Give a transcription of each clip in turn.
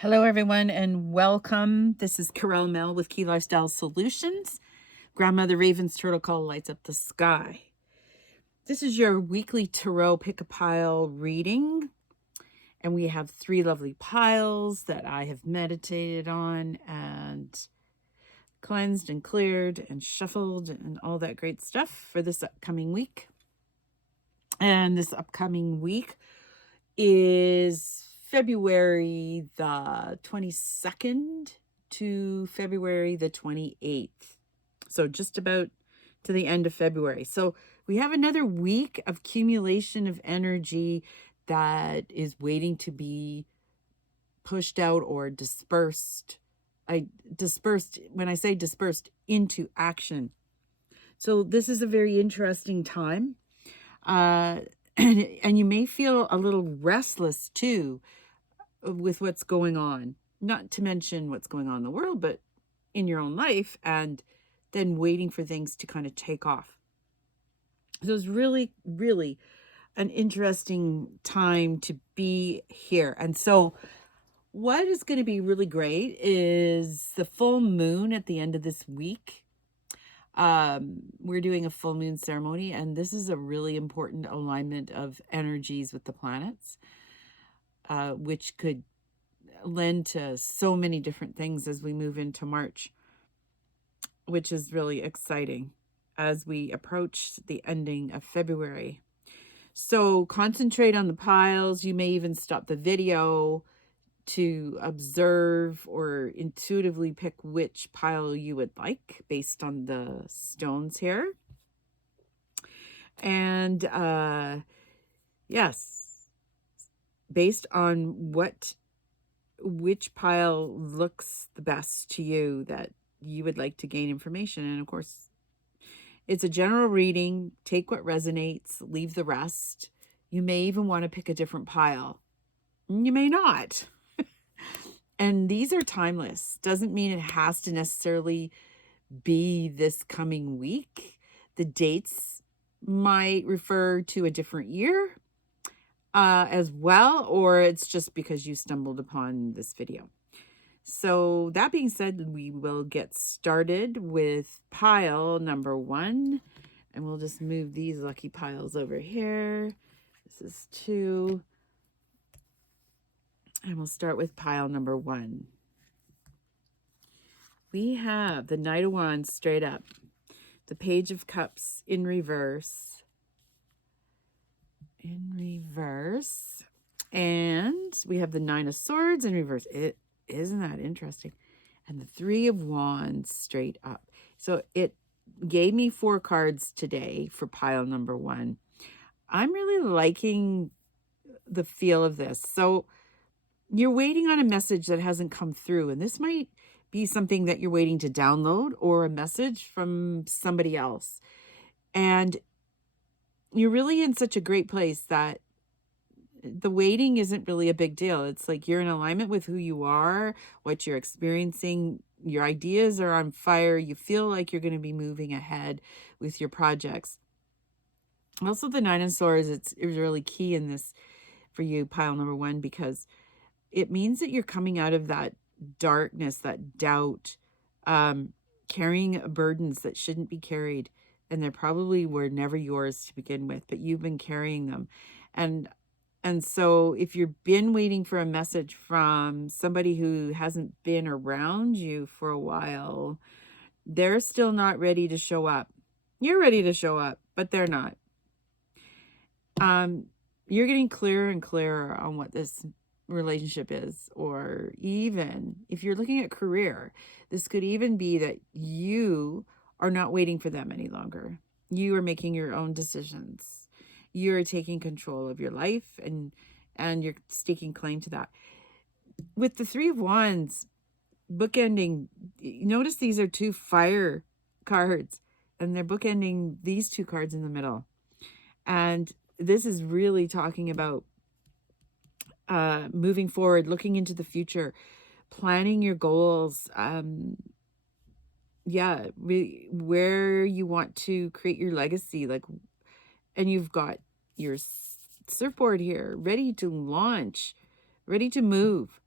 Hello, everyone, and welcome. This is Carol Mel with Key Lifestyle Solutions. Grandmother Raven's turtle call lights up the sky. This is your weekly tarot pick-a-pile reading, and we have 3 lovely piles that I have meditated on and cleansed and cleared and shuffled and all that great stuff for this upcoming week. And this upcoming week is February the 22nd to February the 28th. So just about to the end of February. So we have another week of accumulation of energy that is waiting to be pushed out or dispersed. When I say dispersed, into action. So this is a very interesting time. And you may feel a little restless too with what's going on, not to mention what's going on in the world, but in your own life, and then waiting for things to kind of take off. So it's really, really an interesting time to be here. And so what is going to be really great is the full moon at the end of this week. We're doing a full moon ceremony, and this is a really important alignment of energies with the planets, which could lend to so many different things as we move into March, which is really exciting as we approach the ending of February. So concentrate on the piles. You may even stop the video to observe or intuitively pick which pile you would like based on the stones here. And yes, based on which pile looks the best to you that you would like to gain information. And of course, it's a general reading. Take what resonates, leave the rest. You may even want to pick a different pile. You may not. And these are timeless. Doesn't mean it has to necessarily be this coming week. The dates might refer to a different year as well, or it's just because you stumbled upon this video. So that being said, we will get started with pile number 1, and we'll just move these lucky piles over here. This is 2. And we'll start with pile number 1. We have the Knight of Wands straight up, the Page of Cups in reverse, and we have the 9 of Swords in reverse. Isn't that interesting? And the 3 of Wands straight up. So it gave me 4 cards today for pile number 1. I'm really liking the feel of this. So you're waiting on a message that hasn't come through, and this might be something that you're waiting to download or a message from somebody else. And you're really in such a great place that the waiting isn't really a big deal. It's like you're in alignment with who you are, what you're experiencing. Your ideas are on fire. You feel like you're going to be moving ahead with your projects. Also, the 9 of Swords, it's really key in this for you, pile number 1, because it means that you're coming out of that darkness, that doubt, carrying burdens that shouldn't be carried. And they probably were never yours to begin with, but you've been carrying them. And so if you've been waiting for a message from somebody who hasn't been around you for a while, they're still not ready to show up. You're ready to show up, but they're not. You're getting clearer and clearer on what this relationship is, or even if you're looking at career, this could even be that you are not waiting for them any longer. You are making your own decisions. You're taking control of your life, and you're staking claim to that. With the 3 of Wands bookending, notice these are 2 fire cards, and they're bookending these 2 cards in the middle. And this is really talking about moving forward, looking into the future, planning your goals. Where you want to create your legacy, and you've got your surfboard here, ready to launch, ready to move.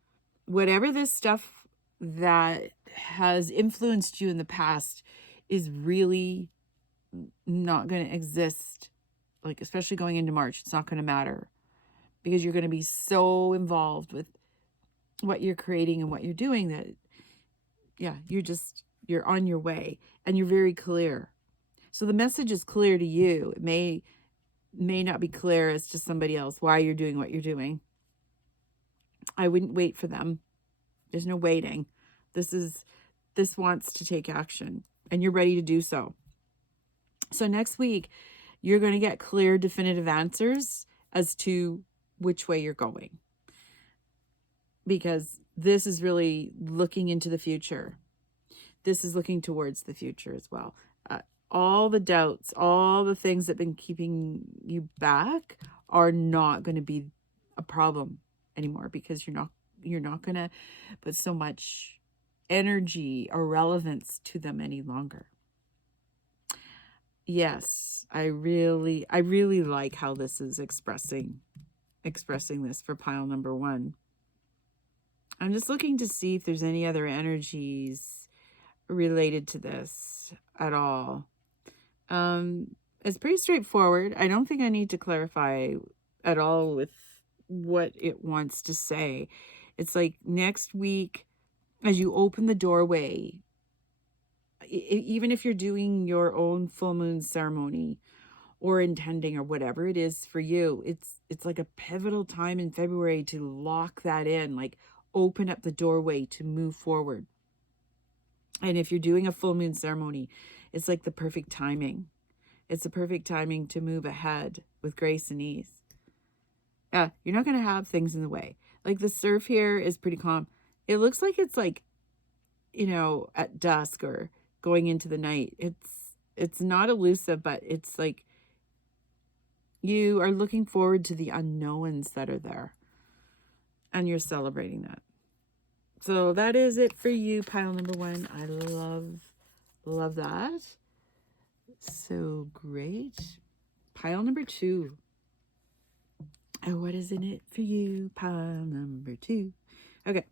whatever this stuff that has influenced you in the past is really not going to exist. Like, especially going into March, it's not going to matter because you're going to be so involved with what you're creating and what you're doing that, yeah, you're on your way and you're very clear. So the message is clear to you. It may not be clear as to somebody else why you're doing what you're doing. I wouldn't wait for them. There's no waiting. This wants to take action and you're ready to do so. So next week, you're going to get clear, definitive answers as to which way you're going. Because this is really looking into the future. This is looking towards the future as well. All the doubts, all the things that have been keeping you back are not going to be a problem anymore because you're not going to put so much energy or relevance to them any longer. Yes, I really like how this is expressing this for pile number 1. I'm just looking to see if there's any other energies related to this at all. It's pretty straightforward. I don't think I need to clarify at all with what it wants to say. It's like next week, as you open the doorway, even if you're doing your own full moon ceremony or intending or whatever it is for you, it's like a pivotal time in February to lock that in, like open up the doorway to move forward. And if you're doing a full moon ceremony, it's like the perfect timing. It's the perfect timing to move ahead with grace and ease. You're not going to have things in the way. Like the surf here is pretty calm. It looks like it's like, at dusk or going into the night. It's not elusive, but it's like you are looking forward to the unknowns that are there. And you're celebrating that. So that is it for you, pile number 1. I love that. So great. Pile number 2. Oh, what is in it for you, pile number 2? Okay.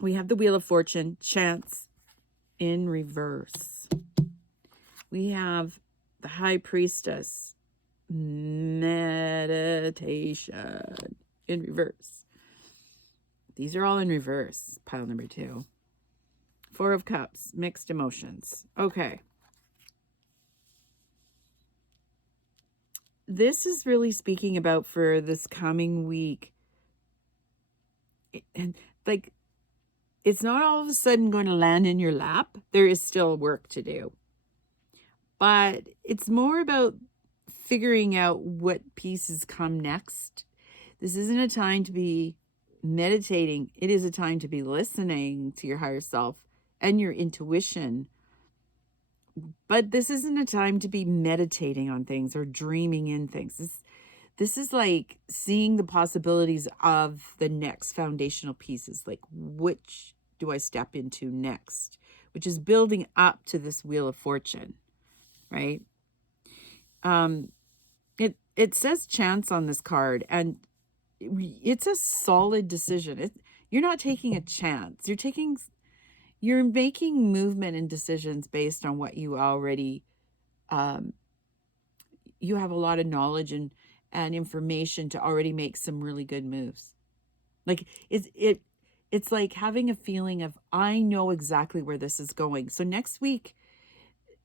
We have the Wheel of Fortune, chance in reverse. We have the High Priestess, meditation in reverse. These are all in reverse, pile number 2. 4 of Cups, mixed emotions. Okay. This is really speaking about for this coming week. And like, it's not all of a sudden going to land in your lap. There is still work to do. But it's more about figuring out what pieces come next. This isn't a time to be meditating. It is a time to be listening to your higher self and your intuition. But this isn't a time to be meditating on things or dreaming in things. This is like seeing the possibilities of the next foundational pieces. Like, which do I step into next? Which is building up to this Wheel of Fortune, right? It says chance on this card, and it's a solid decision. You're not taking a chance. You're making movement and decisions based on what you already, you have a lot of knowledge and information to already make some really good moves. Like it's like having a feeling of, I know exactly where this is going. So next week,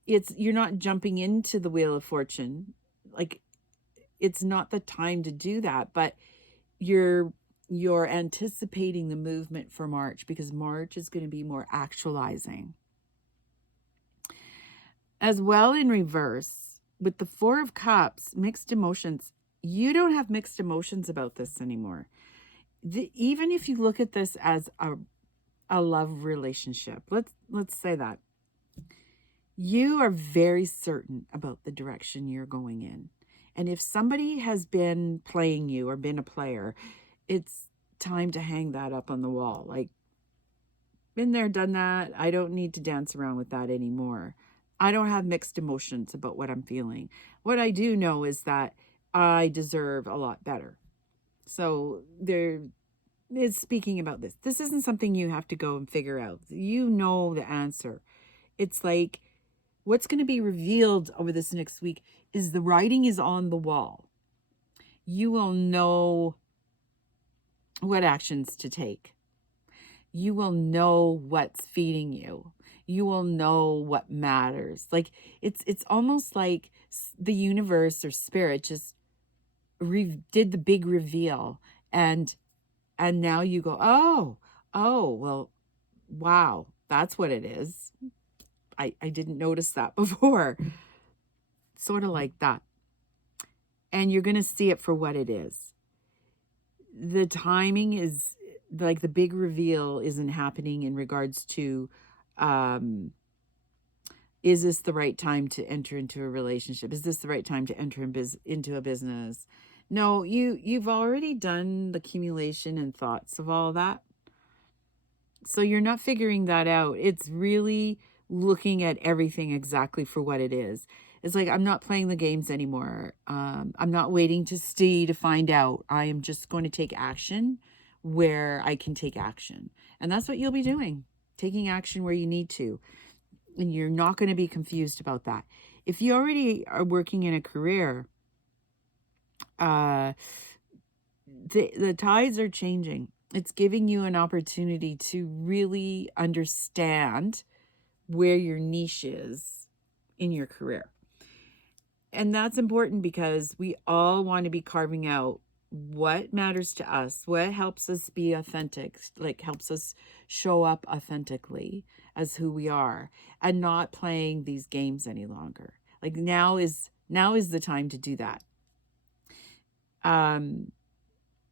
you're not jumping into the Wheel of Fortune. Like, it's not the time to do that, but you're anticipating the movement for March, because March is going to be more actualizing. As well, in reverse, with the 4 of Cups, mixed emotions, you don't have mixed emotions about this anymore. Even if you look at this as a love relationship, let's say that, you are very certain about the direction you're going in. And if somebody has been playing you or been a player, it's time to hang that up on the wall. Like, been there, done that. I don't need to dance around with that anymore. I don't have mixed emotions about what I'm feeling. What I do know is that I deserve a lot better. So is speaking about this. This isn't something you have to go and figure out. You know the answer. It's like what's going to be revealed over this next week is the writing is on the wall. You will know what actions to take. You will know what's feeding you. You will know what matters. Like it's almost like the universe or spirit just did the big reveal, and now you go, oh, well, wow, that's what it is. I didn't notice that before. Sort of like that. And you're going to see it for what it is. The timing is like the big reveal isn't happening in regards to, is this the right time to enter into a relationship? Is this the right time to enter into a business? No, you've already done the accumulation and thoughts of all that. So you're not figuring that out. It's really looking at everything exactly for what it is. It's like, I'm not playing the games anymore. I'm not waiting to see to find out. I am just going to take action where I can take action. And that's what you'll be doing, taking action where you need to. And you're not going to be confused about that. If you already are working in a career, the tides are changing. It's giving you an opportunity to really understand where your niche is in your career. And that's important because we all want to be carving out what matters to us, what helps us be authentic, like helps us show up authentically as who we are, and not playing these games any longer. Like now is the time to do that.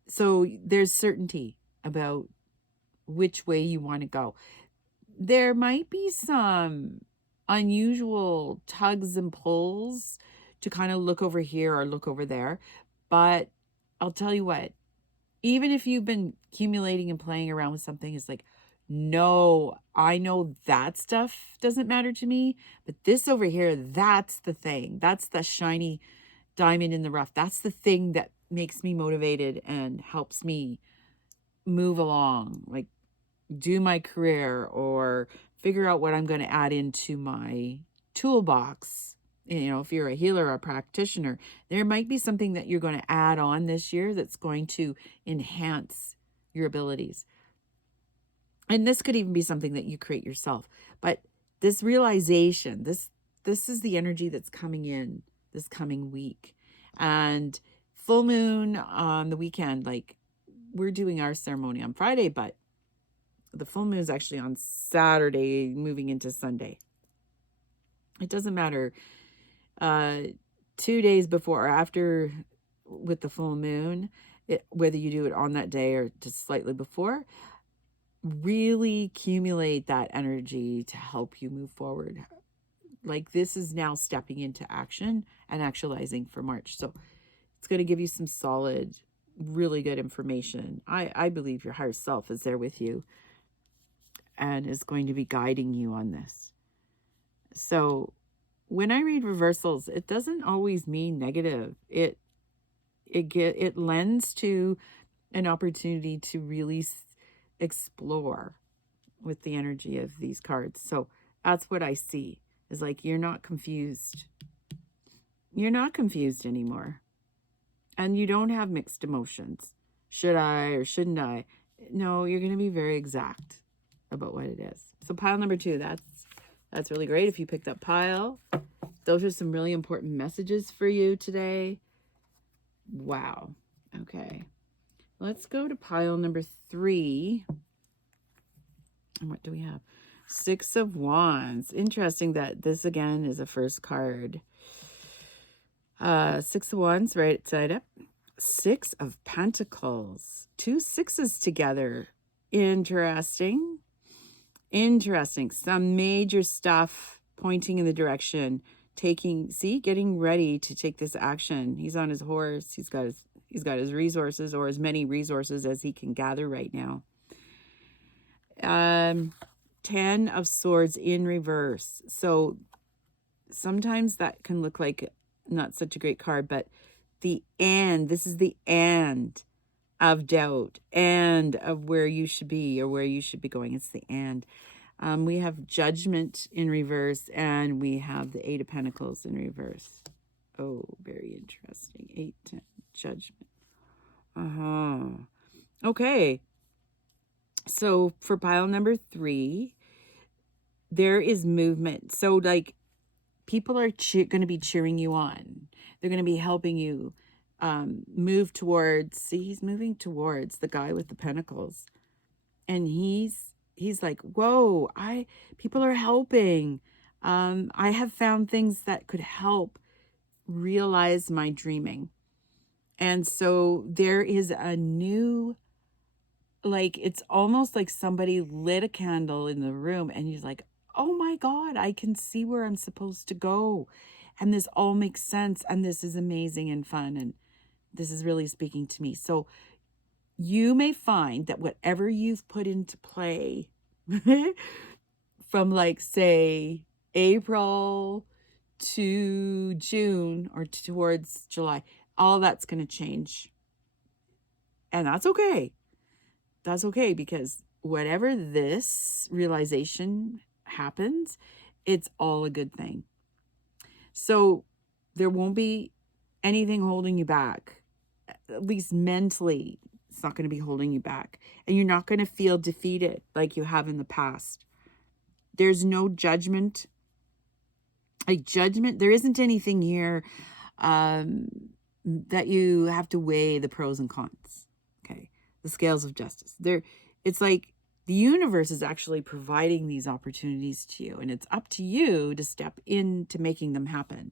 So there's certainty about which way you want to go. There might be some unusual tugs and pulls to kind of look over here or look over there. But I'll tell you what, even if you've been accumulating and playing around with something, it's like, no, I know that stuff doesn't matter to me, but this over here, that's the thing. That's the shiny diamond in the rough. That's the thing that makes me motivated and helps me move along, like do my career or figure out what I'm going to add into my toolbox. You know, if you're a healer or a practitioner, there might be something that you're going to add on this year that's going to enhance your abilities. And this could even be something that you create yourself. But this realization, this is the energy that's coming in this coming week. And full moon on the weekend, like we're doing our ceremony on Friday, but the full moon is actually on Saturday, moving into Sunday. It doesn't matter. 2 days before or after with the full moon, whether you do it on that day or just slightly before, really accumulate that energy to help you move forward. Like this is now stepping into action and actualizing for March. So it's going to give you some solid, really good information. I believe your higher self is there with you and is going to be guiding you on this. So when I read reversals, it doesn't always mean negative. It lends to an opportunity to really explore with the energy of these cards. So that's what I see, is like you're not confused. You're not confused anymore. And you don't have mixed emotions. Should I or shouldn't I? No, you're going to be very exact about what it is. So pile number 2, that's really great. If you picked up pile, those are some really important messages for you today. Wow. Okay. Let's go to pile number 3. And what do we have? 6 of Wands. Interesting that this again is a first card. 6 of Wands, right side up. 6 of Pentacles. 2 6s together. Interesting. Some major stuff pointing in the direction, getting ready to take this action. He's on his horse. He's got his resources, or as many resources as he can gather right now. 10 of Swords in reverse. So sometimes that can look like not such a great card, but the end. This is the end of doubt and of where you should be or where you should be going. It's the and. We have Judgment in reverse, and we have the Eight of Pentacles in reverse. Oh, very interesting. 8, 10, Judgment. Okay. So for pile number 3, there is movement. So like people are going to be cheering you on. They're going to be helping you move towards. See, he's moving towards the guy with the pentacles, and he's like, whoa, people are helping. I have found things that could help realize my dreaming. And so there is a new, like, it's almost like somebody lit a candle in the room and he's like, oh my God, I can see where I'm supposed to go. And this all makes sense. And this is amazing and fun. And this is really speaking to me. So you may find that whatever you've put into play from, like, say, April to June or towards July, all that's going to change. And that's okay. That's okay, because whatever this realization happens, it's all a good thing. So there won't be anything holding you back, at least mentally. It's not going to be holding you back. And you're not going to feel defeated like you have in the past. There's no judgment. Like judgment, there isn't anything here that you have to weigh the pros and cons. Okay. The scales of justice. It's like the universe is actually providing these opportunities to you, and it's up to you to step into making them happen.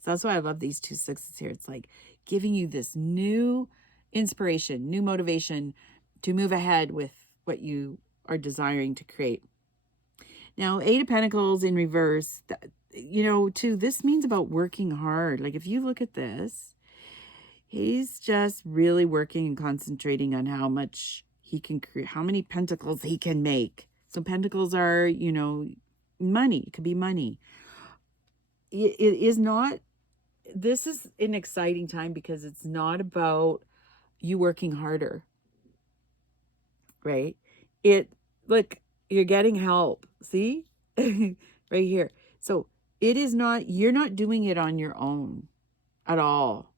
So that's why I love these 2 sixes here. It's like giving you this new inspiration, new motivation to move ahead with what you are desiring to create. Now, 8 of Pentacles in reverse, too, this means about working hard. Like if you look at this, he's just really working and concentrating on how much he can create, how many pentacles he can make. So pentacles are, money. It could be money. It is not, this is an exciting time because it's not about you working harder, right? Look, you're getting help. See? Right here. So it is not, you're not doing it on your own at all.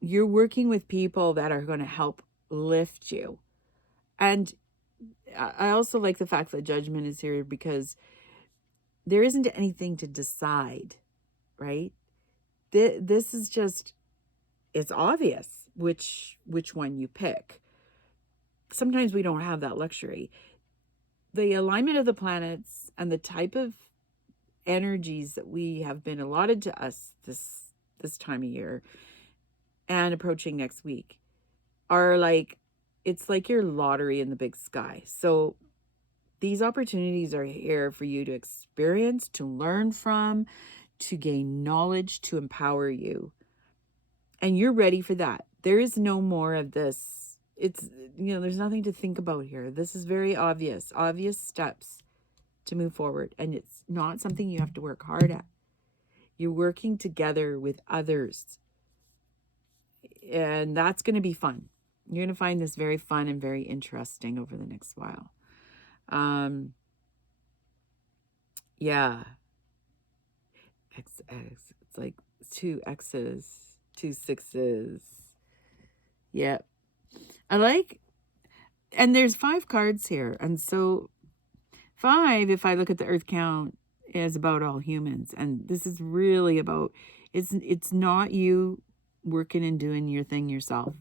You're working with people that are going to help lift you. And I also like the fact that Judgment is here because there isn't anything to decide, right? This is just, it's obvious which one you pick. Sometimes we don't have that luxury. The alignment of the planets and the type of energies that we have been allotted to us this time of year and approaching next week are like, it's like your lottery in the big sky. So these opportunities are here for you to experience, to learn from, to gain knowledge, to empower you. And you're ready for that. There is no more of this. It's, there's nothing to think about here. This is very obvious steps to move forward. And it's not something you have to work hard at. You're working together with others. And that's going to be fun. You're going to find this very fun and very interesting over the next while. Yeah. XX. It's like 2 X's, 2 6s. Yep. I like, and there's 5 cards here. And so 5, if I look at the earth count, is about all humans. And this is really about, it's not you working and doing your thing yourself.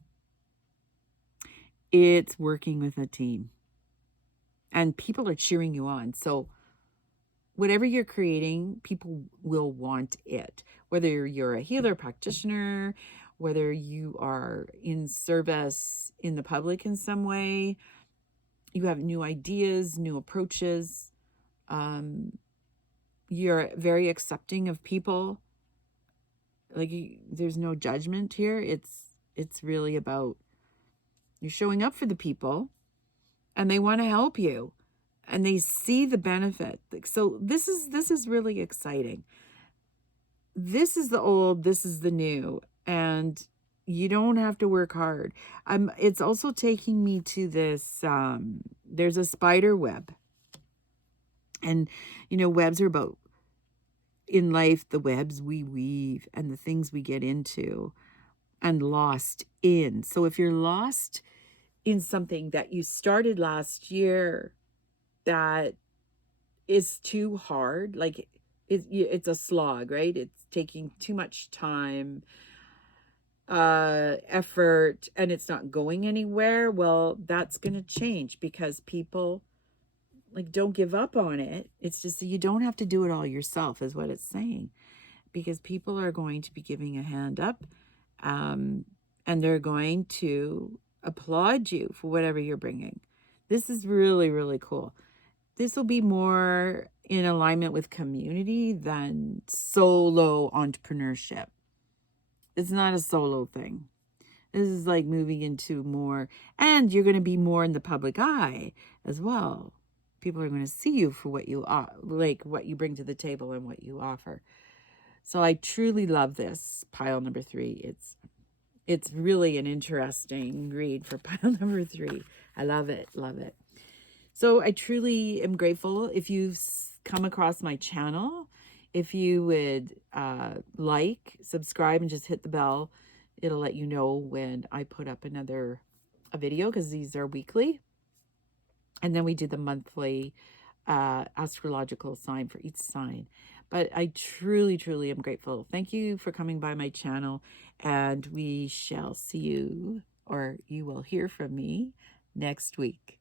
It's working with a team. And people are cheering you on. So whatever you're creating, people will want it. Whether you're a healer, practitioner, whether you are in service in the public in some way, you have new ideas, new approaches. You're very accepting of people. Like there's no judgment here. It's really about you're showing up for the people and they want to help you and they see the benefit. So this is really exciting. This is the old, this is the new. And You don't have to work hard. It's also taking me to this, there's a spider web. And, webs are about, in life, the webs we weave and the things we get into and lost in. So if you're lost in something that you started last year that is too hard, like it's a slog, right? It's taking too much time, effort, and it's not going anywhere. Well, that's going to change because people, like, don't give up on it. It's just that you don't have to do it all yourself, is what it's saying, because people are going to be giving a hand up, um, and they're going to applaud you for whatever you're bringing. This is really, really cool. This will be more in alignment with community than solo entrepreneurship. It's not a solo thing. This is like moving into more, and you're going to be more in the public eye as well. People are going to see you for what you are, like what you bring to the table and what you offer. So I truly love this pile number 3. It's really an interesting read for pile number 3. I love it, love it. So I truly am grateful if you've come across my channel. If you would like, subscribe, and just hit the bell. It'll let you know when I put up a video, because these are weekly. And then we do the monthly astrological sign for each sign. But I truly, truly am grateful. Thank you for coming by my channel, and we shall see you, or you will hear from me next week.